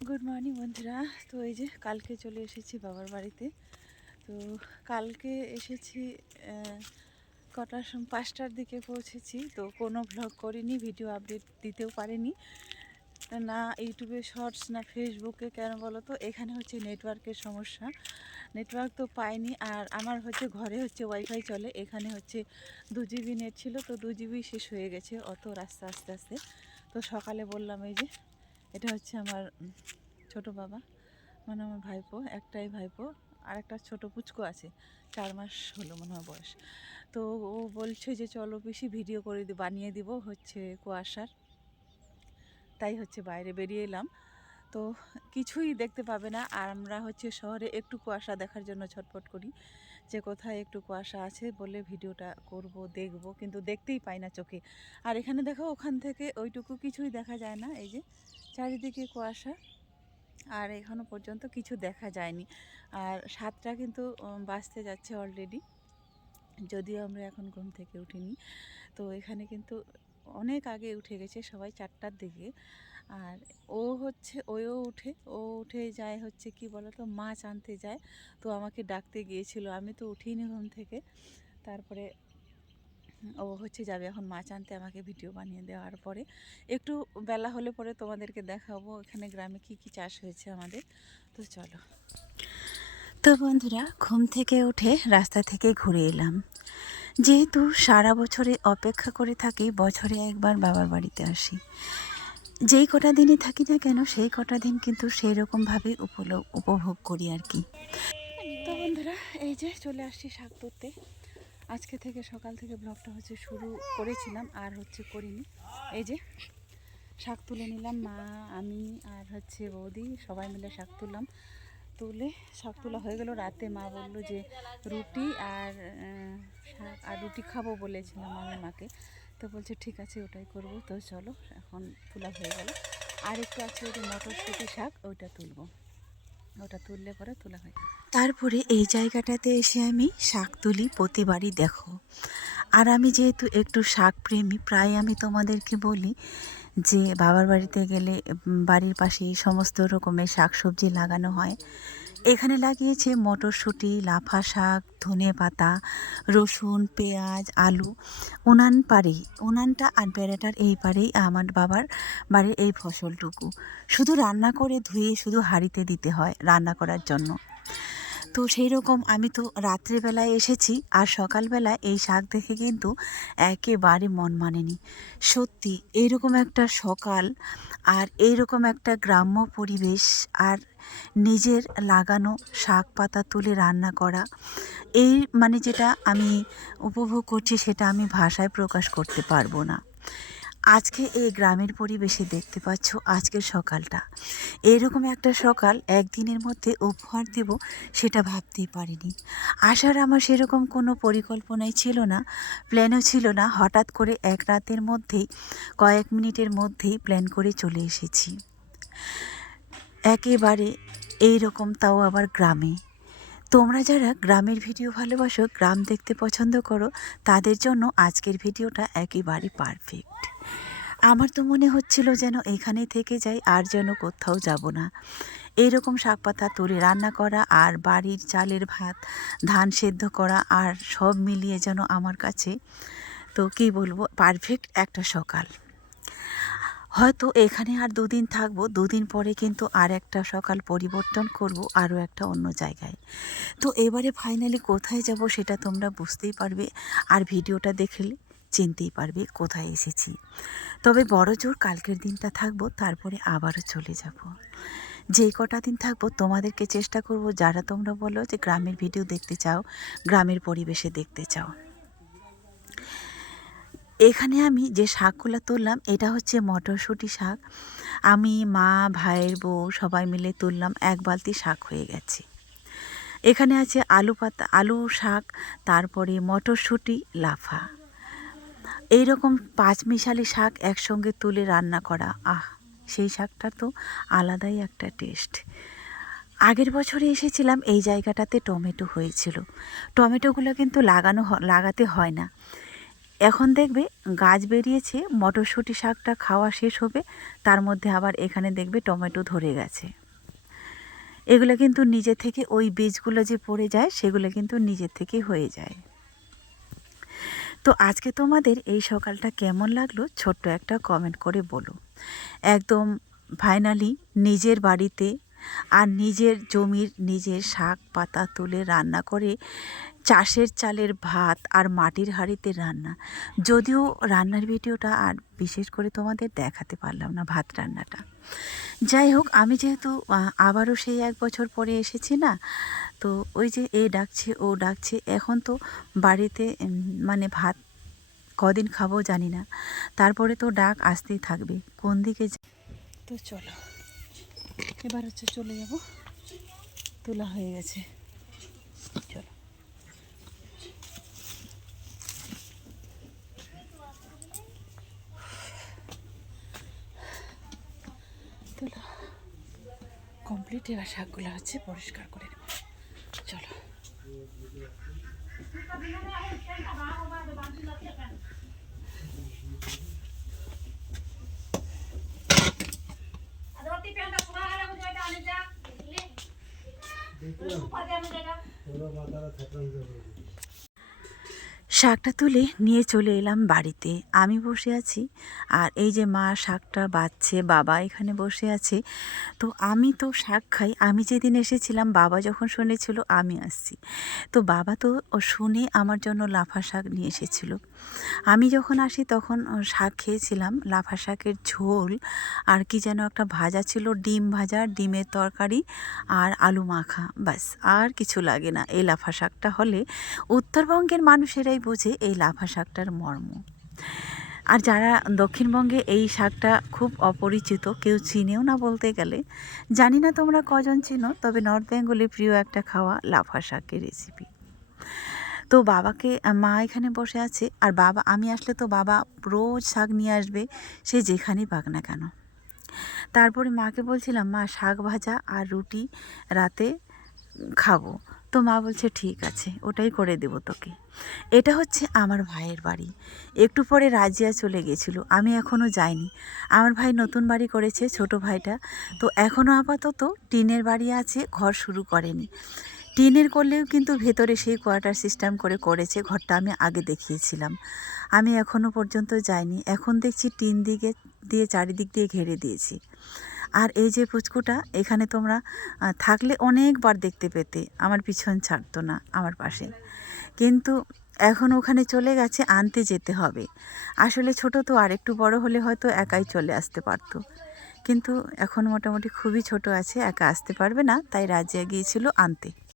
Good morning বন্ধুরা। তো এই যে কালকে চলে এসেছি বাবার বাড়িতে। তো কালকে এসেছি কটার সময় 5টার দিকে পৌঁছেছি। তো কোনো ভ্লগ করিনি, ভিডিও আপডেট দিতেও পারিনি, না ইউটিউবে শর্টস না ফেসবুকে। কেন বলো তো, এখানে হচ্ছে নেটওয়ার্কের সমস্যা, নেটওয়ার্ক তো পাইনি। আর আমার হচ্ছে ঘরে হচ্ছে ওয়াইফাই চলে, এখানে হচ্ছে 2 GB নেট ছিল, তো 2 GB শেষ হয়ে গেছে অত রাস্তা আস্তে আস্তে। তো সকালে বললাম এই যে এটা হচ্ছে আমার ছোট বাবা, মানে আমার ভাইপো, একটাই ভাইপো, আর একটা ছোট পুচকু আছে, 4 মাস হলো মনে হয় বয়স। তো ও বলছে যে চলো পিসি ভিডিও করে বানিয়ে দিব হচ্ছে কুয়াশার, তাই হচ্ছে বাইরে বেরিয়ে এলাম। তো কিছুই দেখতে পাবে না, আর আমরা হচ্ছে শহরে একটু কুয়াশা দেখার জন্য ছটফট করি যে কোথায় একটু কুয়াশা আছে বলে ভিডিওটা করব দেখব, কিন্তু দেখতেই পাই না চোখে। আর এখানে দেখো ওখান থেকে ওইটুকু কিছুই দেখা যায় না, এই যে চারিদিকে কুয়াশা, আর এখনও পর্যন্ত কিছু দেখা যায়নি। আর 7টা কিন্তু বাজতে যাচ্ছে অলরেডি, যদিও আমরা এখন ঘুম থেকে উঠিনি। তো এখানে কিন্তু অনেক আগে উঠে গেছে সবাই, 4টার দিকে। আর ও উঠে যায় হচ্ছে কি বলতো, মাছ আনতে যায়। তো আমাকে ডাকতে গিয়েছিল, আমি তো উঠিনি ঘুম থেকে। তারপরে ও হচ্ছে যাবে এখন মাছ আনতে, আমাকে ভিডিও বানিয়ে দেওয়ার পরে একটু বেলা হলে পরে তোমাদেরকে দেখাবো এখানে গ্রামে কি কি চাষ হয়েছে আমাদের। তো চলো। তো বন্ধুরা, ঘুম থেকে উঠে রাস্তা থেকে ঘুরে এলাম। যেহেতু সারা বছরে অপেক্ষা করে থাকি বছরে একবার বাবার বাড়িতে আসি, যেই কটা দিনই থাকি না কেন সেই কটা দিন কিন্তু সেই রকমভাবে উপভোগ করি আর কি। তো বন্ধুরা, এই যে চলে আসছি শাক তুলতে। আজকে থেকে সকাল থেকে ব্লগটা হচ্ছে শুরু করেছিলাম, আর হচ্ছে করিনি। এই যে শাক তুলে নিলাম, মা, আমি আর হচ্ছে বৌদি সবাই মিলে শাক তুললাম। শাক তোলা হয়ে গেল। রাতে মা বললো যে রুটি আর শাক আর রুটি খাবো বলেছিলাম আমি মাকে, তো বলছে ঠিক আছে ওটাই করব। তো চলো, এখন তোলা হয়ে গেল। আর একটু আছে ওই যে মটরশুঁটি শাক, ওইটা তুলবো, ওটা তুললে পরে তোলা হয়। তারপরে এই জায়গাটাতে এসে আমি শাক তুলি প্রতিবারই, দেখো। আর আমি যেহেতু একটু শাক প্রেমী, প্রায় আমি তোমাদেরকে বলি যে বাবার বাড়িতে গেলে বাড়ির পাশে এই সমস্ত রকমের শাক সবজি লাগানো হয়। এখানে লাগিয়েছে মটরশুঁটি, লাফা শাক, ধনে পাতা, রসুন, পেঁয়াজ, আলু। উনানটা আর বেড়াটার এই পারেই আমার বাবার বাড়ির এই ফসলটুকু শুধু রান্না করে ধুয়ে শুধু হাঁড়িতে দিতে হয় রান্না করার জন্য। তো সেই রকম আমি তো রাত্রেবেলায় এসেছি, আর সকালবেলায় এই শাক দেখে কিন্তু একেবারে মন মানেনি। সত্যি এইরকম একটা সকাল, আর এইরকম একটা গ্রাম্য পরিবেশ, আর নিজের লাগানো শাক পাতা তুলে রান্না করা, এই মানে যেটা আমি উপভোগ করছি সেটা আমি ভাষায় প্রকাশ করতে পারবো না। আজকে এই গ্রামের পরিবেশে দেখতে পাচ্ছ আজকের সকালটা, এরকম একটা সকাল একদিনের মধ্যে উপহার দেব সেটা ভাবতেই পারিনি। আসার আমার সেরকম কোনো পরিকল্পনাই ছিল না, প্ল্যানও ছিল না। হঠাৎ করে এক রাতের মধ্যেই, কয়েক মিনিটের মধ্যেই প্ল্যান করে চলে এসেছি একেবারে এই রকম, তাও আবার গ্রামে। তোমরা যারা গ্রামের ভিডিও ভালোবাসো, গ্রাম দেখতে পছন্দ করো, তাদের জন্য আজকের ভিডিওটা একেবারে পারফেক্ট। আমার তো মনে হচ্ছিল যেন এখানে থেকে যাই, আর যেন কোথাও যাব না। এইরকম শাক পাতা তুলে রান্না করা, আর বাড়ির চালের ভাত, ধান সেদ্ধ করা, আর সব মিলিয়ে যেন আমার কাছে, তো কী বলবো, পারফেক্ট একটা সকাল। হয়তো এখানে আর 2 দিন থাকবো, 2 দিন পরে কিন্তু আর একটা সকাল পরিবর্তন করব আরও একটা অন্য জায়গায়। তো এবারে ফাইনালি কোথায় যাব সেটা তোমরা বুঝতেই পারবে, আর ভিডিওটা দেখলে চিনতেই পারবে কোথায় এসেছি। তবে বড় জোর কালকের দিনটা থাকবো, তারপরে আবারও চলে যাব। যেই কটা দিন থাকবো তোমাদেরকে চেষ্টা করব, যারা তোমরা বলো যে গ্রামের ভিডিও দেখতে চাও, গ্রামের পরিবেশে দেখতে চাও। এখানে আমি যে শাকগুলো তুললাম এটা হচ্ছে মটরশুঁটি শাক। আমি, মা, ভাইয়ের বউ সবাই মিলে তুললাম, 1 বালতি শাক হয়ে গেছে। এখানে আছে আলু শাক, তারপরে মটরশুঁটি, লাফা, এইরকম 5 মিশালি শাক একসঙ্গে তুলে রান্না করা। সেই শাকটা তো আলাদাই একটা টেস্ট। আগের বছরে এসেছিলাম এই জায়গাটাতে টমেটো হয়েছিল। টমেটোগুলো কিন্তু লাগাতে হয় না, এখন দেখবে গাছ বেরিয়েছে, মটরশুঁটি শাকটা খাওয়া শেষ হবে, তার মধ্যে আবার এখানে দেখবে টমেটো ধরে গেছে। এগুলো কিন্তু নিজে থেকে ওই বীজগুলো যে পড়ে যায় সেগুলো কিন্তু নিজের থেকেই হয়ে যায়। তো আজকে তোমাদের এই সকালটা কেমন লাগলো ছোট্ট একটা কমেন্ট করে বলো। একদম ফাইনালি নিজের বাড়িতে আর নিজের জমির নিজের শাক পাতা তুলে রান্না করে চাষের চালের ভাত আর মাটির হাঁড়িতে রান্না। যদিও রান্নার ভিডিওটা আর বিশেষ করে তোমাদের দেখাতে পারলাম না, ভাত রান্নাটা। যাই হোক, আমি যেহেতু আবারও সেই 1 বছর পরে এসেছি না, তো ওই যে এ ডাকছে ও ডাকছে, এখন তো বাড়িতে মানে ভাত কদিন খাবো জানি না, তারপরে তো ডাক আসতেই থাকবে কোন দিকে। তো চলো এবার হচ্ছে চলে যাব, তোলা হয়ে গেছে, চলো। তোলা কমপ্লিট, এবার শাকগুলো হচ্ছে পরিষ্কার করে নেব, চলো। শাকটা তুলে নিয়ে চলে এলাম বাড়িতে। আমি বসে আছি আর এই যে মা শাকটা বাছছে, বাবা এখানে বসে আছে। তো আমি তো শাক খাই, আমি যেদিন এসেছিলাম বাবা যখন শুনেছিল আমি আসছি, তো বাবা তো শুনে আমার জন্য লাফা শাক নিয়ে এসেছিল। আমি যখন আসি তখন শাক খেয়েছিলাম, লাফা শাকের ঝোল আর কি যেন একটা ভাজা ছিল, ডিম ভাজা, ডিমের তরকারি আর আলু মাখা, ব্যাস আর কিছু লাগে না। এই লাফা শাকটা হলে উত্তরবঙ্গের মানুষেরাই বোঝে এই লাফা শাকটার মর্ম। আর যারা দক্ষিণবঙ্গে এই শাকটা খুব অপরিচিত, কেউ চিনেও না বলতে গেলে। জানি না তোমরা কজন চিনো, তবে নর্থ বেঙ্গলে প্রিয় একটা খাওয়া লাফা শাকের রেসিপি। তো বাবাকে, মা এখানে বসে আছে আর বাবা, আমি আসলে তো বাবা রোজ শাক নিয়ে আসবে, সে যেখানেই পাক না কেন। তারপরে মাকে বলছিলাম, মা শাক ভাজা আর রুটি রাতে খাবো। তো মা বলছে ঠিক আছে, ওটাই করে দেবো তোকে। এটা হচ্ছে আমার ভাইয়ের বাড়ি। একটু পরে রাজিয়া চলে গেছিলো, আমি এখনও যাইনি। আমার ভাই নতুন বাড়ি করেছে, ছোট ভাইটা। তো এখনও আপাতত টিনের বাড়ি আছে, ঘর শুরু করেনি। টিনের করলেও কিন্তু ভেতরে সেই কোয়ার্টার সিস্টেম করে করেছে, ঘরটা আমি আগে দেখিয়েছিলাম। আমি এখনও পর্যন্ত যাইনি, এখন দেখছি টিন দিয়ে চারিদিক দিয়ে ঘিরে দিয়েছি। আর এই যে পুচকুটা, এখানে তোমরা থাকলে অনেকবার দেখতে পেতে, আমার পিছন ছাড়তো না আমার পাশে, কিন্তু এখন ওখানে চলে গেছে, আনতে যেতে হবে। আসলে ছোট তো, আর একটু বড় হলে হয়তো একাই চলে আসতে পারতো, কিন্তু এখন মোটামুটি খুবই ছোট আছে, একা আসতে পারবে না, তাই রাজিয়া গিয়েছিল আনতে।